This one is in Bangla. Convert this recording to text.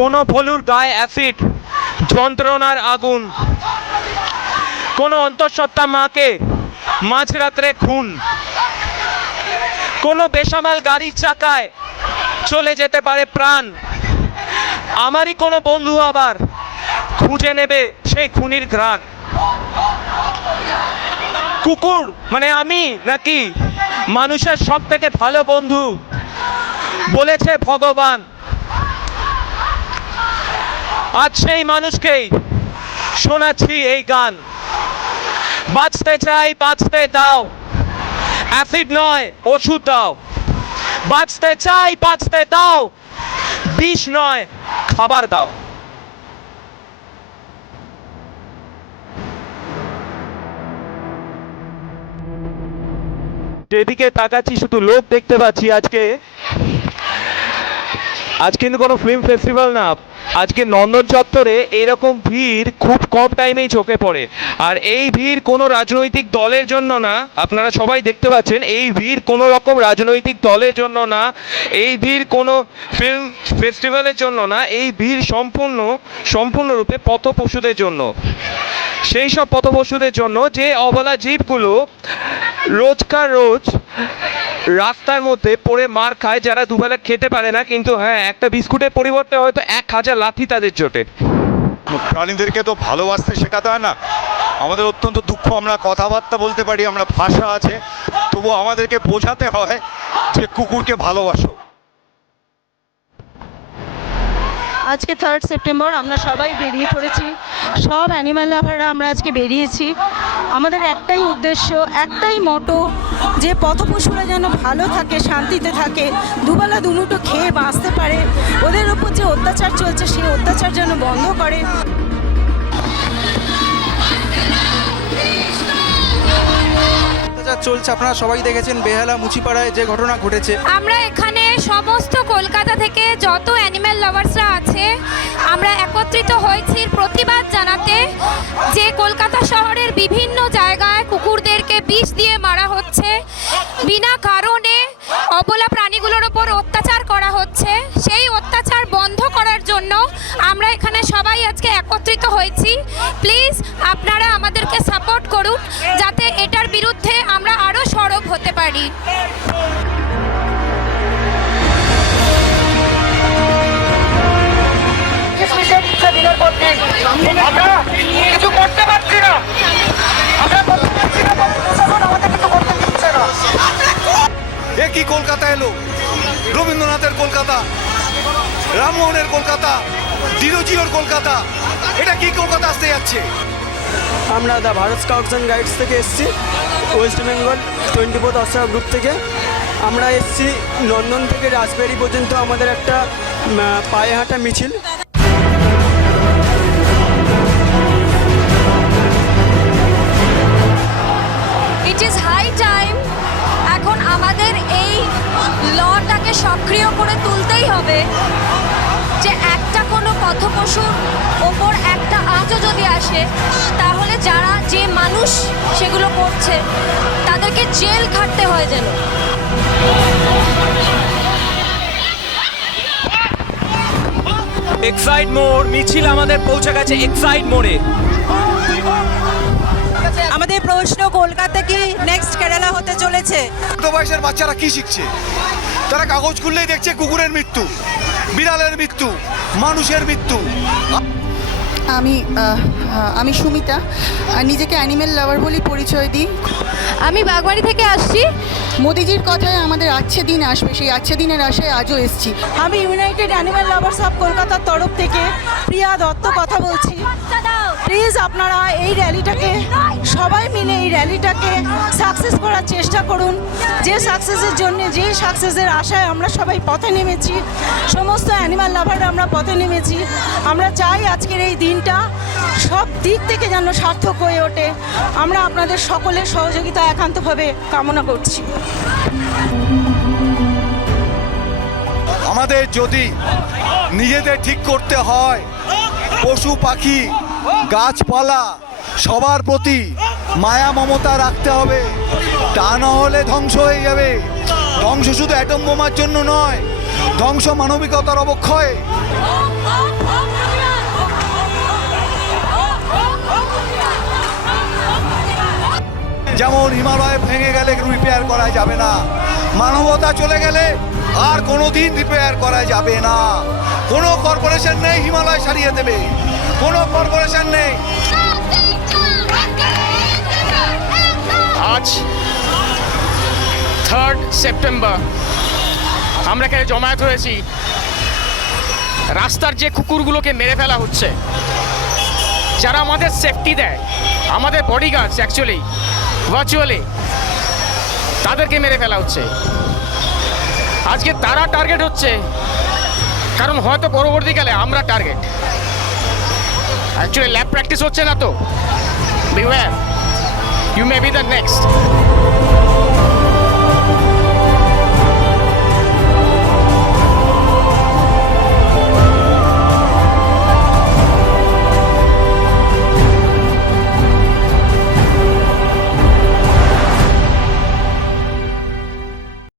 কোনো ভলুর গায়ে অ্যাসিড, যন্ত্রণার আগুন, কোনো অন্তঃসত্ত্বা মাকে মাঝরাত্রে খুন, কোনো বেসামাল গাড়ির চাকায় চলে যেতে পারে প্রাণ। আমারই কোনো বন্ধু আবার খুঁজে নেবে সেই খুনির ঘ্রাণ। কুকুর মানে আমি নাকি মানুষের সব থেকে ভালো বন্ধু বলেছে ভগবান। আজ সেই মানুষকেই শোনাচ্ছি এই গান। বাঁচতে চাই বাঁচতে দাও, অ্যাসিড নয় ওষুধ দাও। বাঁচতে চাই বাঁচতে দাও, বিষ নয় খাবার দাও। যেদিকে তাকাচ্ছি শুধু লোক দেখতে পাচ্ছি। আজ কিন্তু কোনো ফিল্ম ফেস্টিভ্যাল না, আজকে নন্দন চত্বরে এরকম ভিড় খুব কম টাইমেই চোখে পড়ে। আর এই ভিড় কোনো রাজনৈতিক দলের জন্য না, আপনারা সবাই দেখতে পাচ্ছেন এই ভিড় কোনো রকম রাজনৈতিক দলের জন্য না, এই ভিড় কোনো ফিল্ম ফেস্টিভ্যালের জন্য না, এই ভিড় সম্পূর্ণরূপে পথপশুদের জন্য। সেই সব পথপশুদের জন্য যে অবলা জীবগুলো রোজকার রোজ রাস্তার মধ্যে পড়ে মার খায়, যারা দুবেলা খেতে পারে না, কিন্তু হ্যাঁ একটা বিস্কুটের পরিবর্তে হয়তো 1000 লাথি তাদের জোটে। প্রাণীদেরকে তো ভালোবাসতে শেখাতে হয় না? আমাদের অত্যন্ত দুঃখ, আমরা কথাবার্তা বলতে পারি, আমরা ভাষা আছে, তবু আমাদেরকে বোঝাতে হয় যে কুকুরকে ভালোবাসো। আজকে 3rd সেপ্টেম্বর আমরা সবাই বেরিয়ে পড়েছি, সব অ্যানিম্যাল লাভাররা আমরা আজকে বেরিয়েছি। আমাদের একটাই উদ্দেশ্য, একটাই মোটো, যে পথপশুরা যেন ভালো থাকে, শান্তিতে থাকে, দুবেলা দুমুঠো খেয়ে বাঁচতে পারে। ওদের উপর যে অত্যাচার চলছে সেই অত্যাচার যেন বন্ধ করে। চলছে, আপনারা সবাই দেখেছেন বেহালা মুচিপাড়ায় যে ঘটনা ঘটেছে। আমরা এখানে সমস্ত কলকাতা থেকে যত অ্যানিম্যাল লাভার্সরা আছে আমরা একত্রিত হয়েছি প্রতিবাদ জানাতে, যে কলকাতা শহরের বিভিন্ন জায়গায় কুকুরদেরকে বিষ দিয়ে মারা হচ্ছে, বিনা কারণে অবলা প্রাণীগুলোর ওপর অত্যাচার করা হচ্ছে। সেই অত্যাচার বন্ধ করার জন্য আমরা এখানে সবাই আজকে একত্রিত হয়েছি। প্লিজ আপনারা আমাদেরকে সাপোর্ট করুন যাতে এটার বিরুদ্ধে আমরা আরও সরব হতে পারি। কিছু করতে পারছি না, আমরা করতে পারছি না, আমাদের কিছু করতে দিচ্ছে না। এ কি কলকাতা এলো? রবীন্দ্রনাথের কলকাতা, রামমোহনের কলকাতা, ডিরোজিওর কলকাতা, এটা কি কলকাতা আসতে যাচ্ছে? আমরা the Bharat scouts and guides থেকে এসেছি, ওয়েস্ট বেঙ্গল 24th অস্ট্রা গ্রুপ থেকে। আমরা এসেছি লন্ডন থেকে রাজবাড়ি পর্যন্ত আমাদের একটা পায়ে হাঁটা মিছিল। ইট ইজ হাই টাইম, এখন আমাদের এই লটাকে সক্রিয় করে তুলতেই হবে যে একটা কোনো পথপশুর ওপর একটা আঁচও যদি আসে তাহলে যে মানুষ সেগুলো করছে তাদেরকে জেল খাটতে হয় যেন। এক্সাইড মোড় মিছিল আমাদের পৌঁছে গেছে এক্সাইড মোড়ে। আমাদের প্রশ্ন, কলকাতা কি নেক্সট কেরালা হতে চলেছে? ছোট বয়সের বাচ্চারা কি শিখছে? তারা কাগজ খুললেই দেখছে কুকুরের মৃত্যু, বিড়ালের মৃত্যু, মানুষের মৃত্যু। আমি সুমিতা, নিজেকে অ্যানিমেল লাভার বলেই পরিচয় দিই। আমি বাগবাড়ি থেকে আসছি। মোদিজির কথায় আমাদের আচ্ছে দিন আসবে, সেই আচ্ছে দিনের আশায় আজও এসেছি। আমি ইউনাইটেড অ্যানিম্যাল লাভার্স অফ কলকাতার তরফ থেকে প্রিয়া দত্ত কথা বলছি। প্লিজ আপনারা এই র্যালিটাকে সবাই মিলে এই র্যালিটাকে সাকসেস করার চেষ্টা করুন। যে সাকসেসের জন্য, যে সাকসেসের আশায় আমরা সবাই পথে নেমেছি, সমস্ত অ্যানিম্যাল লাভাররা আমরা পথে নেমেছি। আমরা চাই আজকের এই দিনটা সব দিক থেকে যেন সার্থক হয়ে ওঠে। আমরা আপনাদের সকলের সহযোগিতা একান্তভাবে কামনা করছি। আমাদের যদি নিজেদের ঠিক করতে হয়, পশু পাখি গাছপালা সবার প্রতি মায়া মমতা রাখতে হবে, তা না হলে ধ্বংস হয়ে যাবে। ধ্বংস শুধু অ্যাটম বোমার জন্য নয়, ধ্বংস মানবিকতার অবক্ষয়। যেমন হিমালয় ভেঙে গেলে রিপেয়ার করা যাবে না, মানবতা চলে গেলে আর কোনোদিন রিপেয়ার করা যাবে না। কোনো কর্পোরেশন নেই হিমালয় সারিয়ে দেবে, কোনো কর্পোরেশন নেই। আজ 3rd সেপ্টেম্বর আমরা এখানে জমায়েত হয়েছি। রাস্তার যে কুকুরগুলোকে মেরে ফেলা হচ্ছে, যারা আমাদের সেফটি দেয়, আমাদের বডিগার্ডস অ্যাকচুয়ালি ভার্চুয়ালি, তাদেরকে মেরে ফেলা হচ্ছে। আজকে তারা টার্গেট হচ্ছে, কারণ হয়তো পরবর্তীকালে আমরা টার্গেট। অ্যাকচুয়ালি ল্যাব প্র্যাকটিস হচ্ছে না তো, beware, you may be the next.